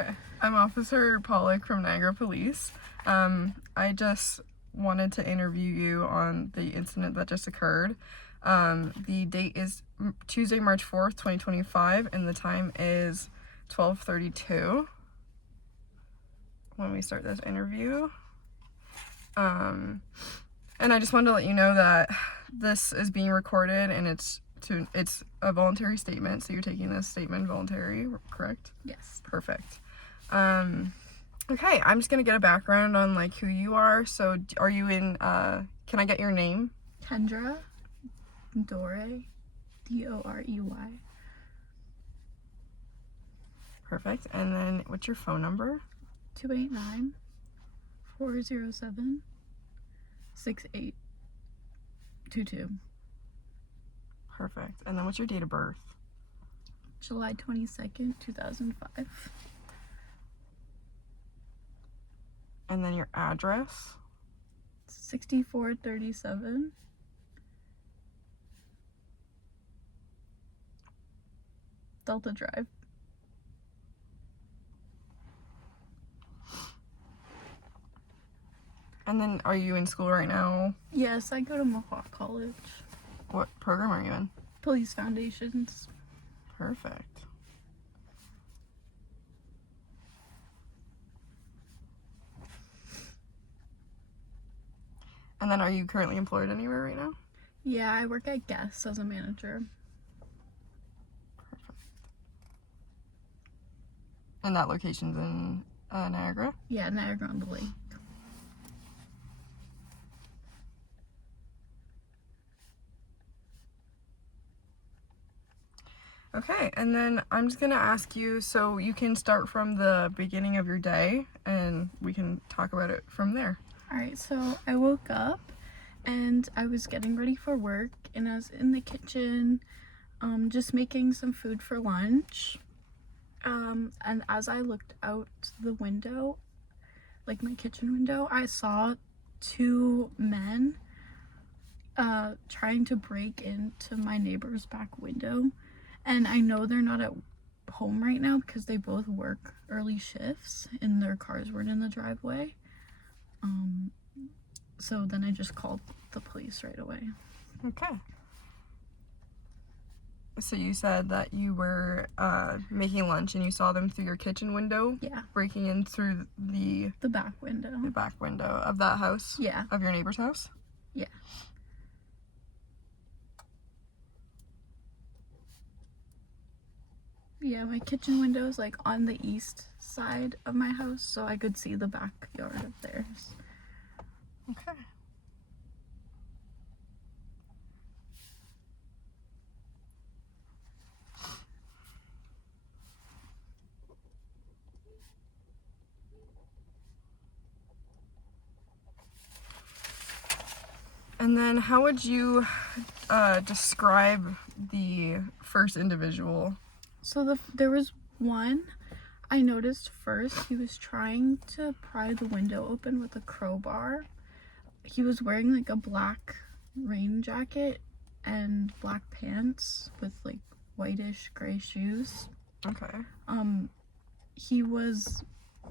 Okay. I'm Officer Pollock from Niagara Police. I just wanted to interview you on the incident that just occurred. The date is Tuesday, March 4th, 2025, and the time is 12:32 when we start this interview. And I just wanted to let you know that this is being recorded and it's a voluntary statement, so you're taking this statement voluntary, correct? Yes. Perfect. Okay, I'm just gonna get a background on like who you are. So are you in, can I get your name? Kendra Dore, Dorey. Perfect. And then what's your phone number? 289-407-6822. Perfect. And then what's your date of birth? July 22nd, 2005. And then your address? 6437 Delta Drive. And then are you in school right now? Yes, I go to Mohawk College. What program are you in? Police Foundations. Perfect. And then are you currently employed anywhere right now? Yeah, I work at Guess as a manager. Perfect. And that location's in Niagara? Yeah, Niagara on the Lake. Okay, and then I'm just gonna ask you, so you can start from the beginning of your day and we can talk about it from there. Alright, so I woke up and I was getting ready for work and I was in the kitchen just making some food for lunch. And as I looked out the window, like my kitchen window, I saw two men trying to break into my neighbor's back window. And I know they're not at home right now because they both work early shifts and their cars weren't in the driveway. So then I just called the police right away. Okay. So you said that you were making lunch and you saw them through your kitchen window? Yeah. Breaking in through the back window. The back window of that house? Yeah. Of your neighbor's house? Yeah. Yeah, my kitchen window is like on the east side of my house, so I could see the backyard of theirs. Okay. And then how would you describe the first individual? So there was one I noticed first. He was trying to pry the window open with a crowbar. He was wearing like a black rain jacket and black pants with like whitish gray shoes. Okay. He was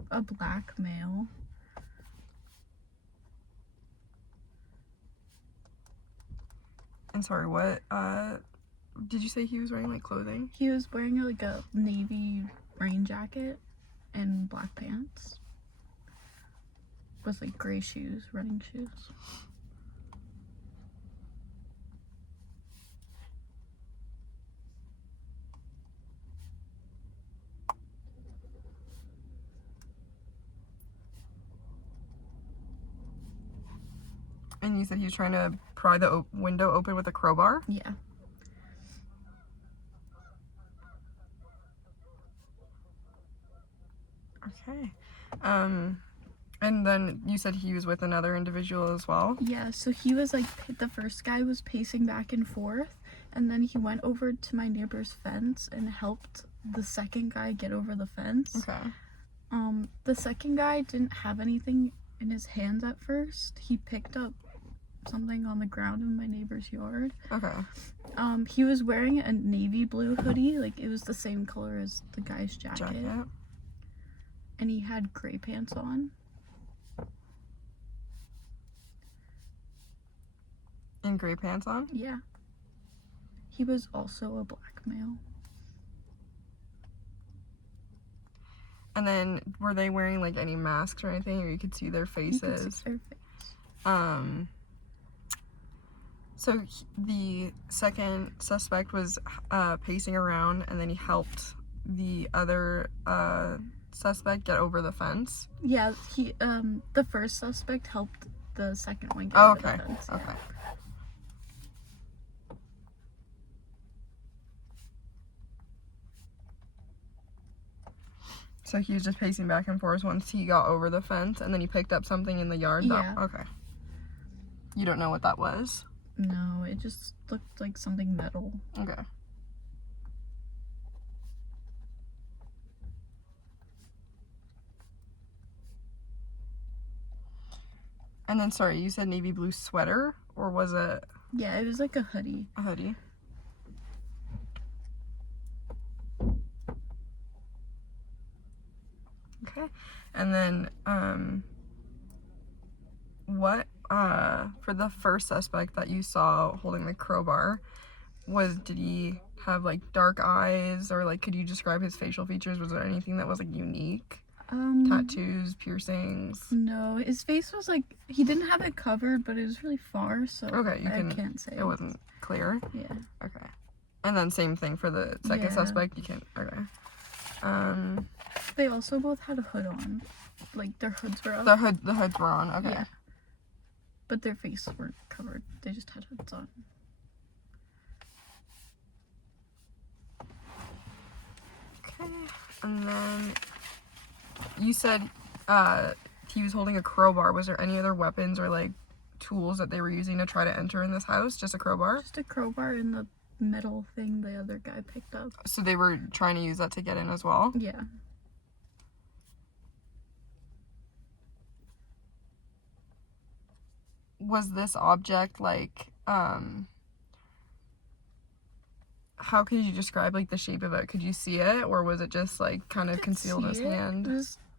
a black male. And sorry, what did you say he was wearing, like clothing? He was wearing like a navy rain jacket and black pants with like gray shoes, running shoes. And you said he was trying to pry the window open with a crowbar? Yeah. Okay. And then you said he was with another individual as well? Yeah, so he was like, the first guy was pacing back and forth, and then he went over to my neighbor's fence and helped the second guy get over the fence. Okay. The second guy didn't have anything in his hands at first. He picked up something on the ground in my neighbor's yard. Okay. He was wearing a navy blue hoodie, like it was the same color as the guy's jacket. and he had gray pants on. And gray pants on? Yeah. He was also a black male. And then were they wearing like any masks or anything, or you could see their You could faces? see their face. So the second suspect was pacing around, and then he helped the other suspect get over the fence. Yeah, he the first suspect helped the second one get Oh, over okay. the fence. Okay. So he was just pacing back and forth once he got over the fence, and then he picked up something in the yard. Yeah. Okay. You don't know what that was? No, it just looked like something metal. Okay. And then, sorry, you said navy blue sweater, or was it Yeah, it was like a hoodie. a hoodie? Okay. And then, what, for the first suspect that you saw holding the crowbar, did he have, like, dark eyes, or, like, could you describe his facial features? Was there anything that was, like, unique? Tattoos, piercings? No, his face was like, he didn't have it covered, but it was really far, so Okay, I can't say. It wasn't clear? Yeah. Okay. And then same thing for the second Yeah. suspect, you can't, okay. They also both had a hood on. Like, their hoods were up. The hoods were on, okay. Yeah. But their faces weren't covered. They just had hoods on. Okay. And then you said he was holding a crowbar. Was there any other weapons or like tools that they were using to try to enter in this house? Just a crowbar? Just a crowbar and the metal thing the other guy picked up. So they were trying to use that to get in as well? Yeah. Was this object like how could you describe like the shape of it? Could you see it, or was it just like kind of Could concealed in his see it. hand?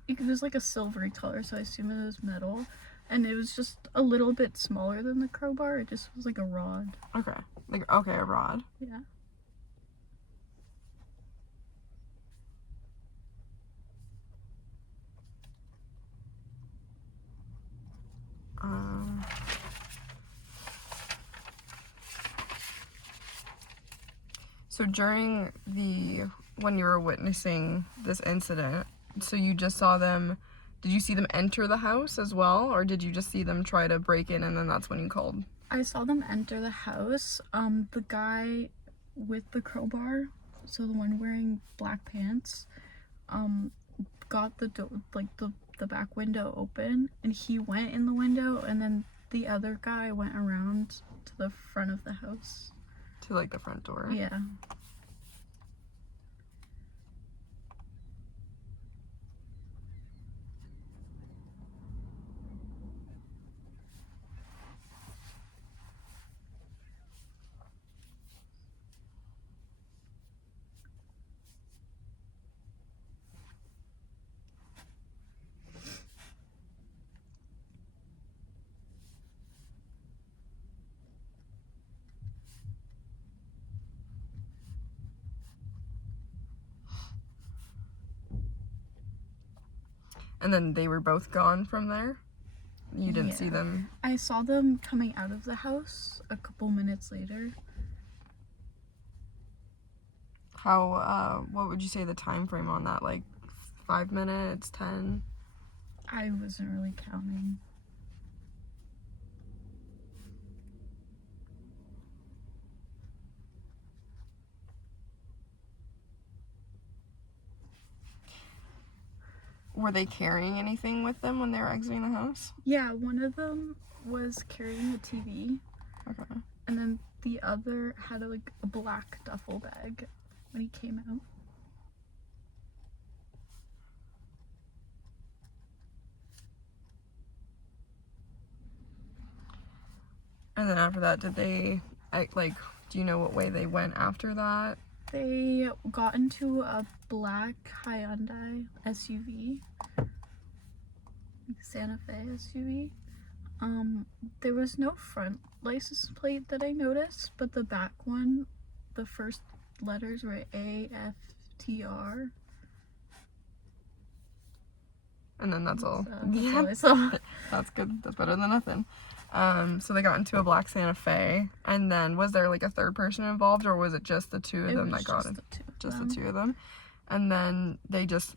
It was like a silvery color, so I assume it was metal. And it was just a little bit smaller than the crowbar. It just was like a rod. Okay. Like okay, a rod. Yeah. So during when you were witnessing this incident, so you just saw them, did you see them enter the house as well, or did you just see them try to break in and then that's when you called? I saw them enter the house. The guy with the crowbar, so the one wearing black pants, got the the back window open, and he went in the window, and then the other guy went around to the front of the house. To like the front door? Yeah. And then they were both gone from there? You didn't see Yeah. them? I saw them coming out of the house a couple minutes later. How, what would you say the time frame on that? Like 5 minutes, 10? I wasn't really counting. Were they carrying anything with them when they were exiting the house? Yeah, one of them was carrying a TV, Okay. and then the other had a black duffel bag when he came out. And then after that, did they, do you know what way they went after that? They got into a black Hyundai SUV, Santa Fe SUV. There was no front license plate that I noticed, but the back one, the first letters were AFTR. And then that's all. That's all I saw. That's good. That's better than nothing. So they got into a black Santa Fe, and then was there like a third person involved, or was it just the two of them that got it? Just the two of them. And then they just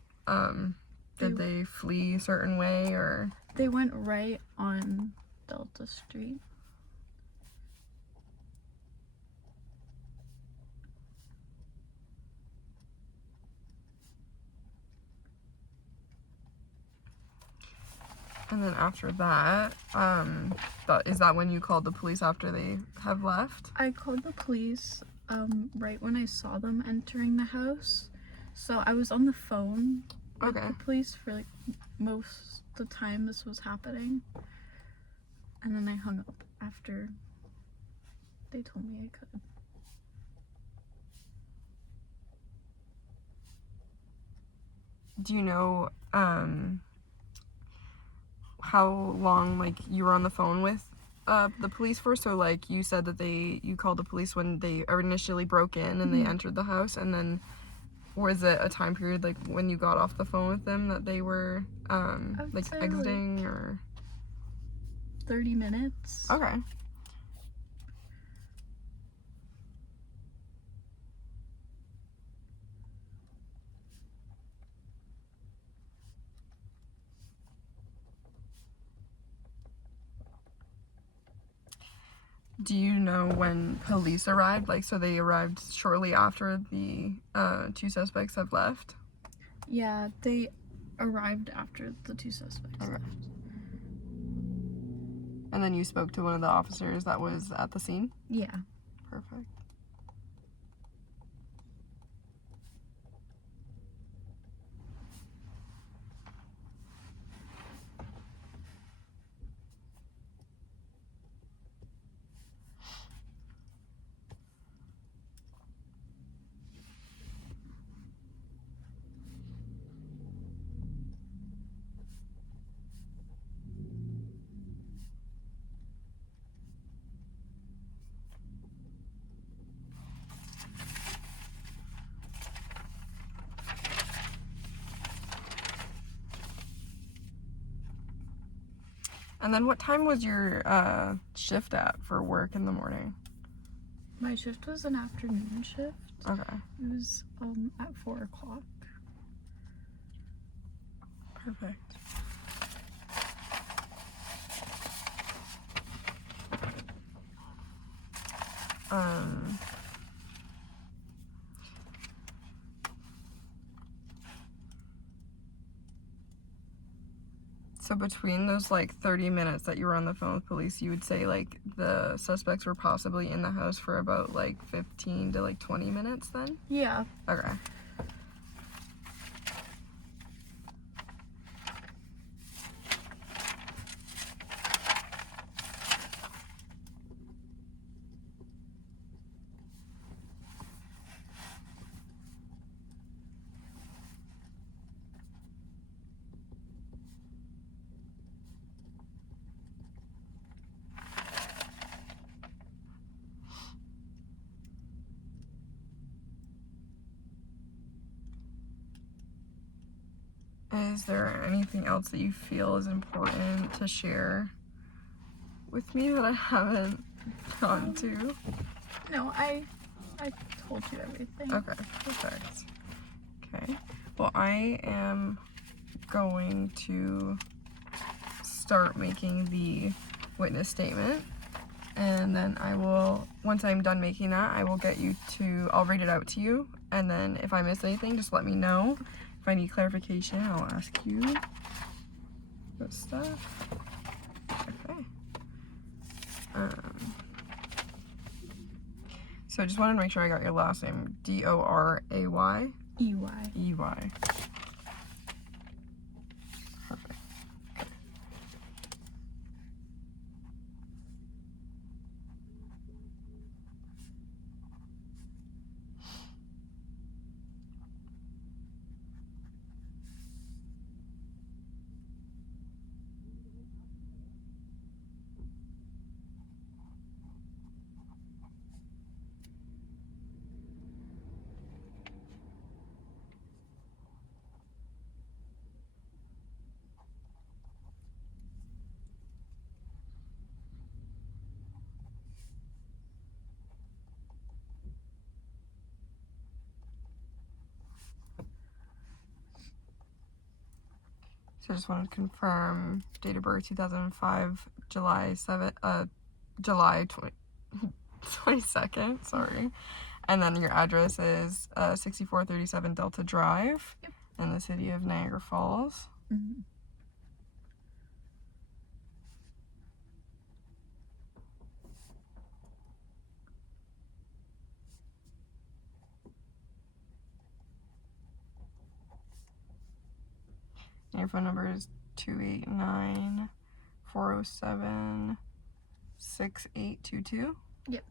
did they flee a certain way, or they went right on Delta Street. And then after that, is that when you called the police after they have left? I called the police right when I saw them entering the house. So I was on the phone with the police for like most of the time this was happening. And then I hung up after they told me I could. Do you know how long like you were on the phone with the police for? So like you said that you called the police when they initially broke in and they entered the house, and then was it a time period like when you got off the phone with them that they were like exiting, like or 30 minutes? Okay. Do you know when police arrived? Like, so they arrived shortly after the two suspects have left? Yeah, they arrived after the two suspects left. And then you spoke to one of the officers that was at the scene? Yeah. Perfect. And then what time was your shift at for work in the morning? My shift was an afternoon shift. Okay. It was at 4 o'clock. Perfect. So between those like 30 minutes that you were on the phone with police, you would say like the suspects were possibly in the house for about like 15 to like 20 minutes then? Yeah. Okay. Is there anything else that you feel is important to share with me that I haven't gone to? No, I told you everything. Okay, perfect. Okay, well, I am going to start making the witness statement, and then I will, once I'm done making that, I will get you to, I'll read it out to you, and then if I miss anything, just let me know. If I need clarification, I'll ask you that stuff. Okay. So I just wanted to make sure I got your last name. Doray? EY. EY. Perfect. So I just wanted to confirm date of birth 2005, July 22nd, sorry. And then your address is 6437 Delta Drive. Yep. In the city of Niagara Falls. Mm-hmm. And your phone number is 289-407-6822. Yep.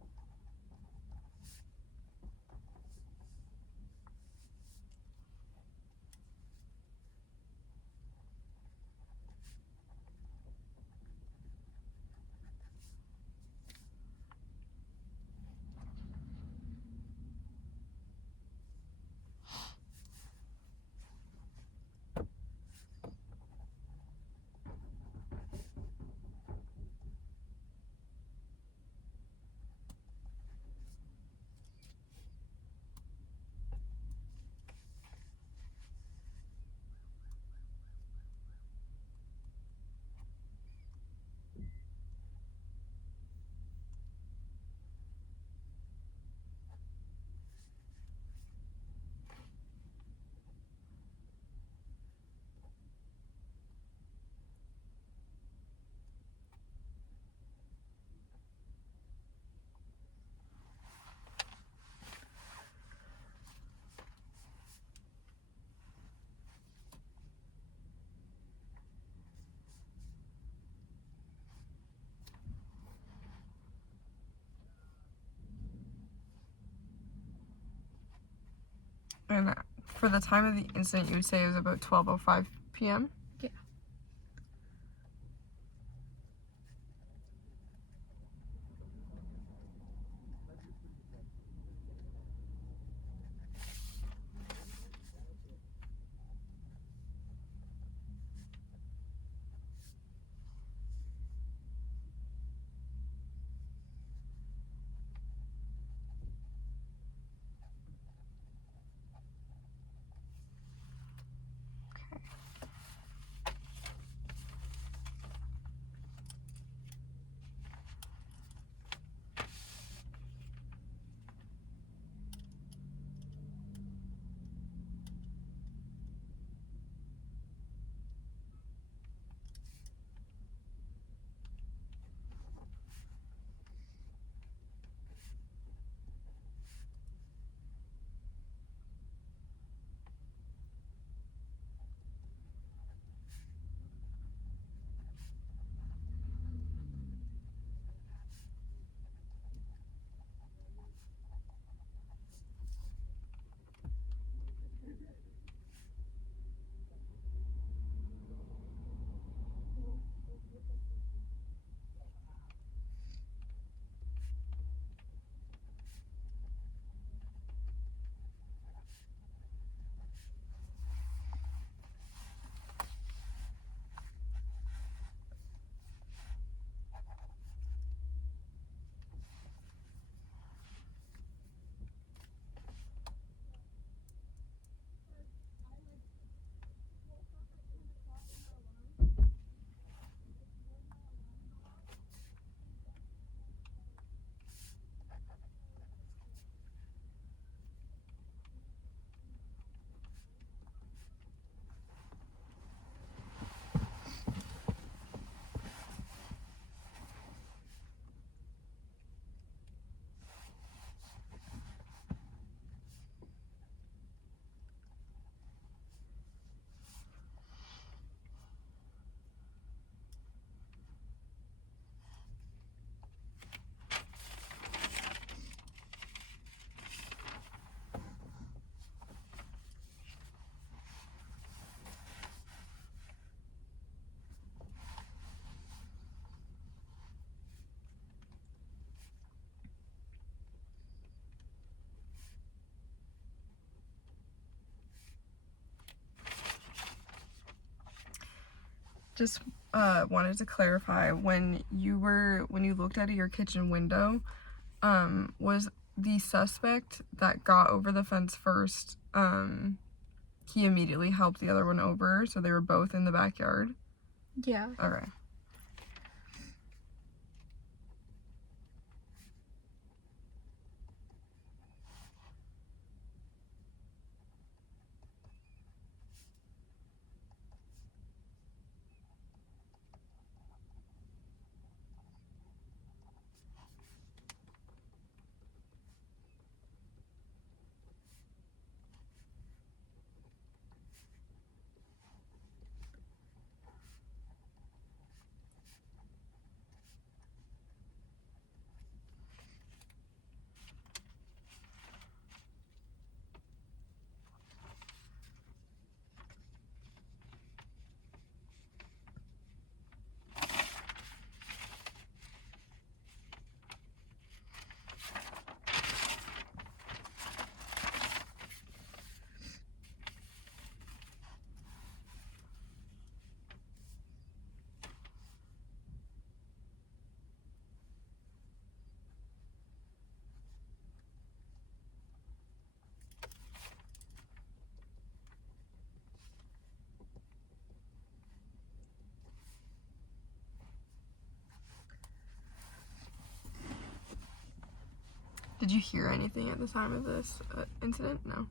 And for the time of the incident, you would say it was about 12:05 p.m.? Yeah. Just wanted to clarify, when you looked out of your kitchen window, was the suspect that got over the fence first he immediately helped the other one over, so they were both in the backyard? Yeah. Okay. Did you hear anything at the time of this incident? No.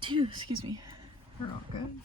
Dude, excuse me. We're all good.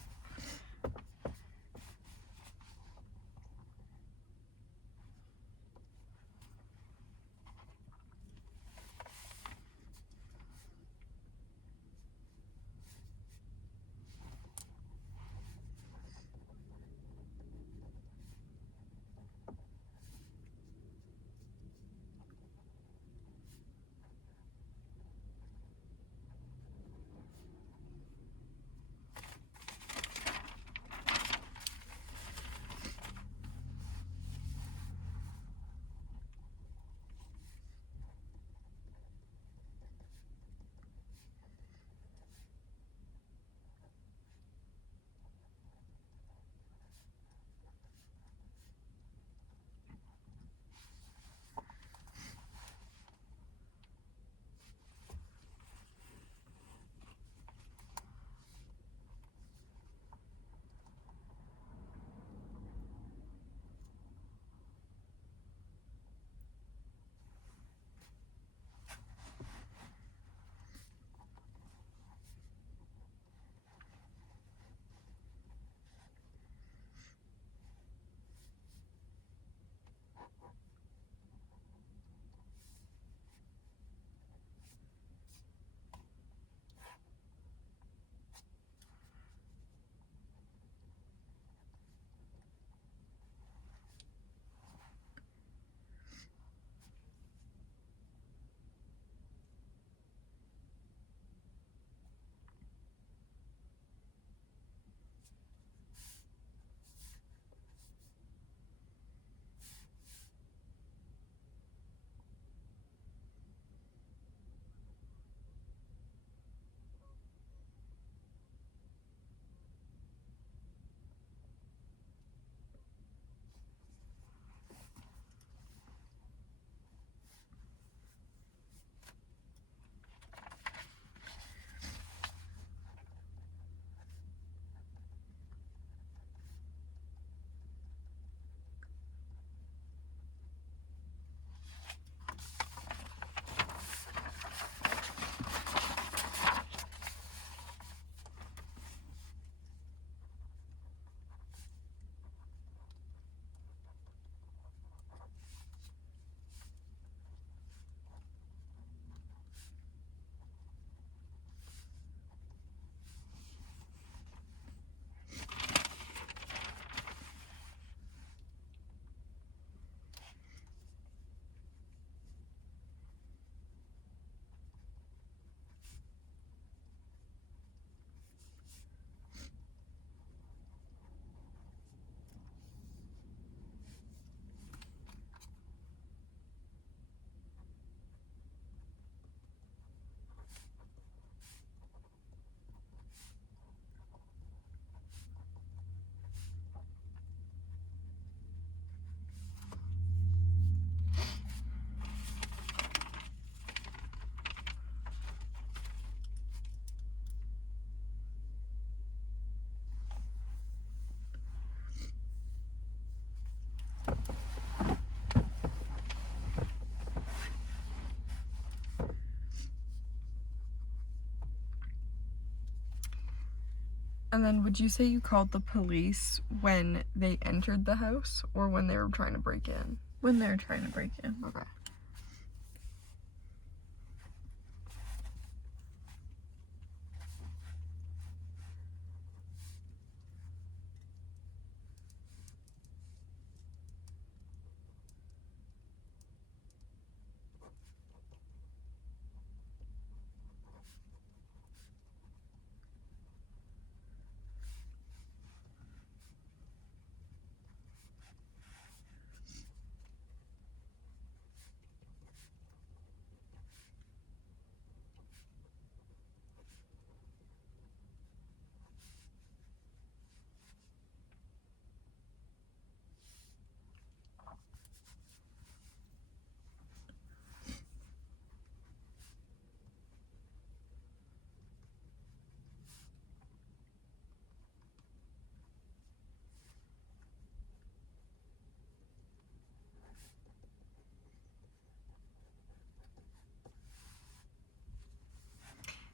And then would you say you called the police when they entered the house or when they were trying to break in? When they're trying to break in. Okay.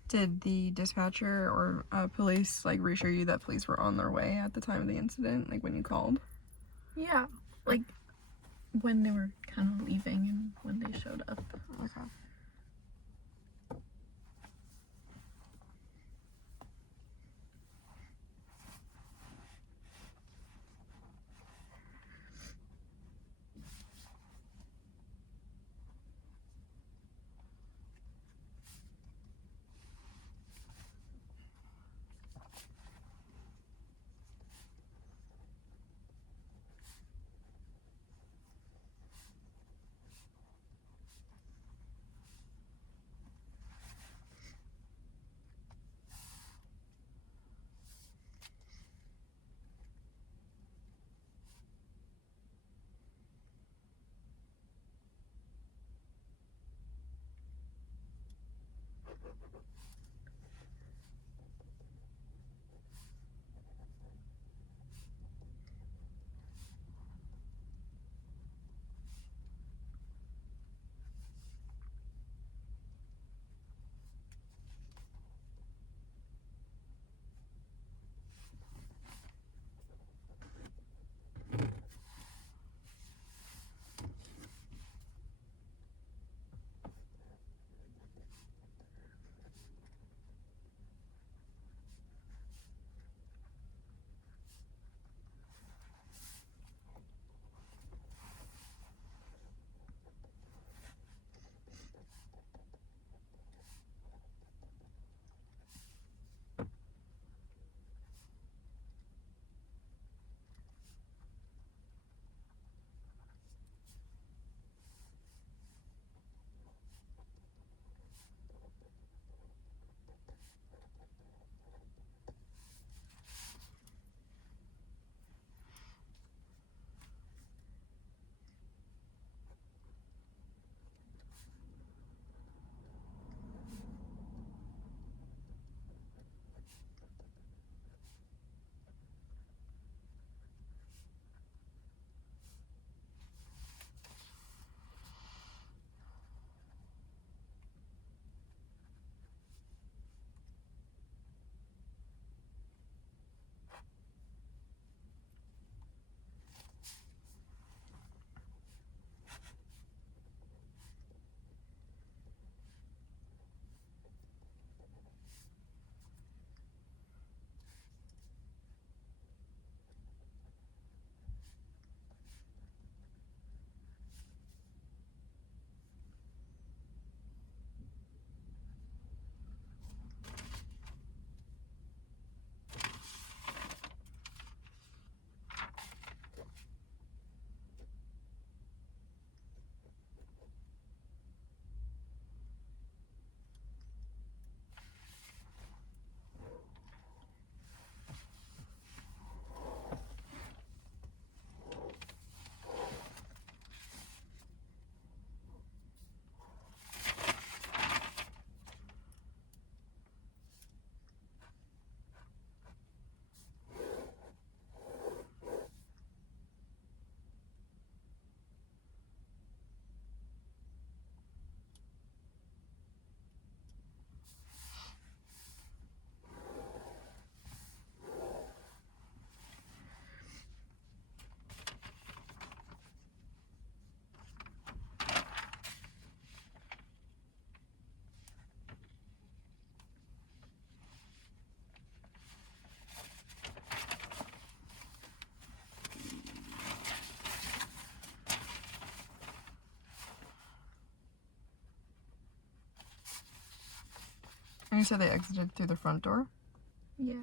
Did the dispatcher or police like reassure you that police were on their way at the time of the incident, like when you called? Yeah, like when they were kind of leaving and when they showed up. Okay. And you said they exited through the front door? Yeah.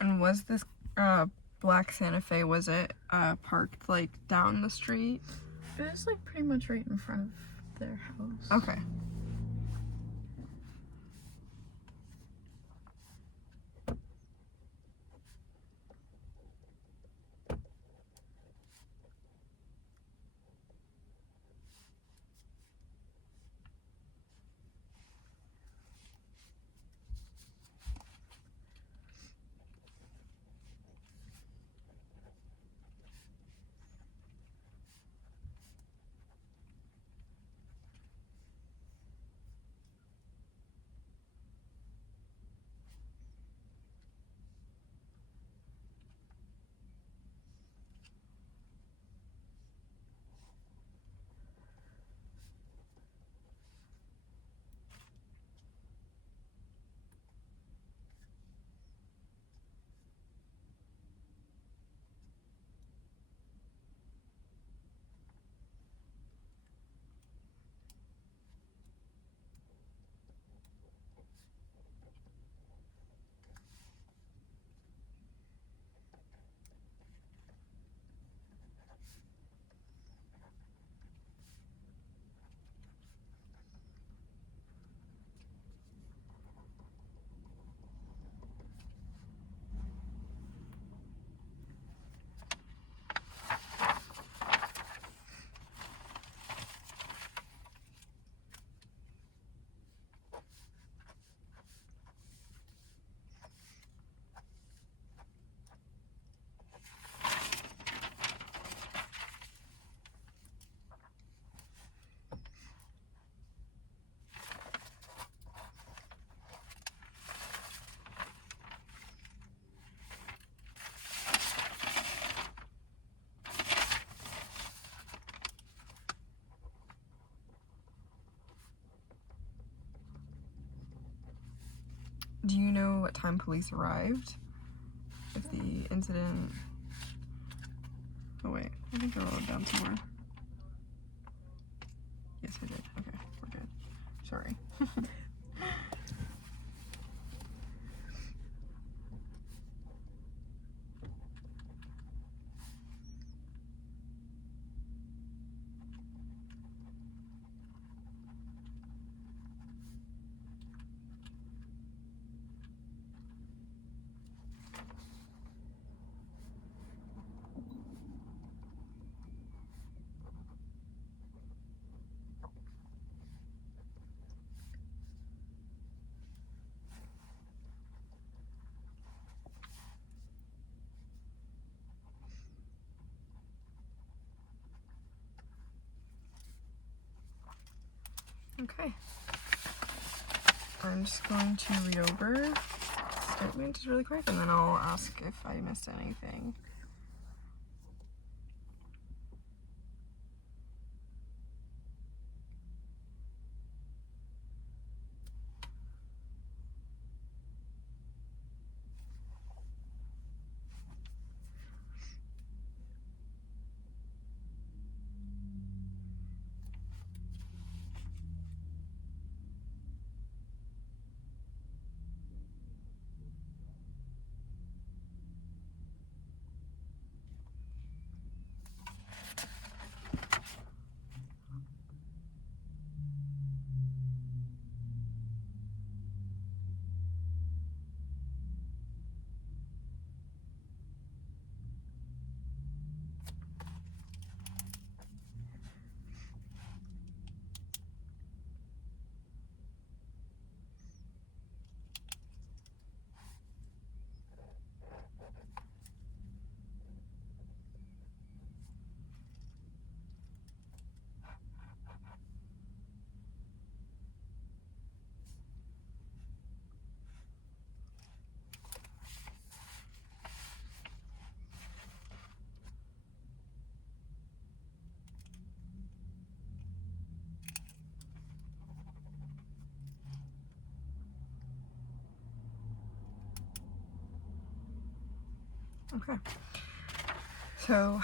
And was this black Santa Fe, was it parked like down the street? It was like pretty much right in front of their house. Okay. Do you know what time police arrived? If the incident... Oh wait, I think I wrote it down somewhere. Yes, I did. Okay, we're good. Sorry. Okay. I'm just going to read over statements really quick and then I'll ask if I missed anything. Okay. So,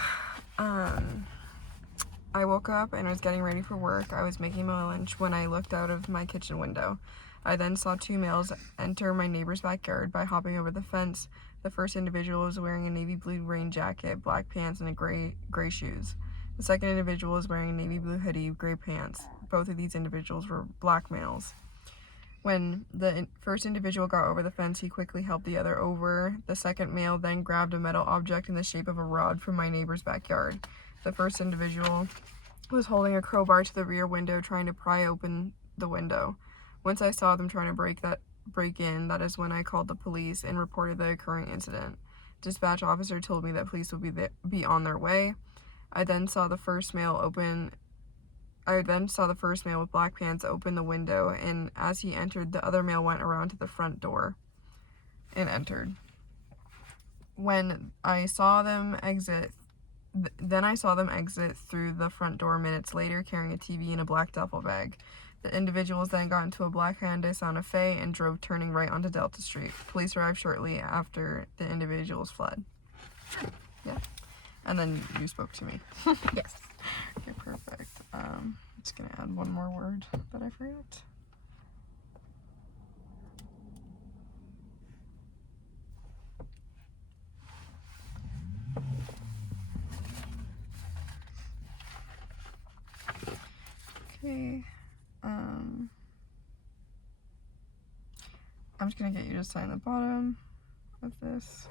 I woke up and was getting ready for work. I was making my lunch when I looked out of my kitchen window. I then saw two males enter my neighbor's backyard by hopping over the fence. The first individual was wearing a navy blue rain jacket, black pants, and gray shoes. The second individual was wearing a navy blue hoodie, gray pants. Both of these individuals were black males. When the first individual got over the fence, he quickly helped the other over. The second male then grabbed a metal object in the shape of a rod from my neighbor's backyard. The first individual was holding a crowbar to the rear window, trying to pry open the window. Once I saw them trying to break in, that is when I called the police and reported the occurring incident. Dispatch officer told me that police would be on their way. I then saw the first male with black pants open the window, and as he entered, the other male went around to the front door and entered. When I saw them exit, then I saw them exit through the front door minutes later, carrying a TV and a black duffel bag. The individuals then got into a black Hyundai Santa Fe and drove turning right onto Delta Street. Police arrived shortly after the individuals fled. Yeah. And then you spoke to me. Yes. Okay, perfect. I'm just gonna add one more word that I forgot. Okay. I'm just gonna get you to sign the bottom of this.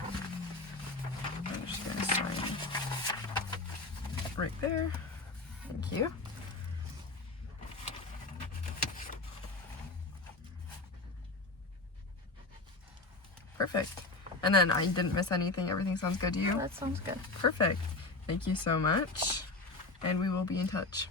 I'm just gonna sign right there. Thank you. Perfect. And then I didn't miss anything. Everything sounds good to you? That sounds good. Perfect. Thank you so much. And we will be in touch.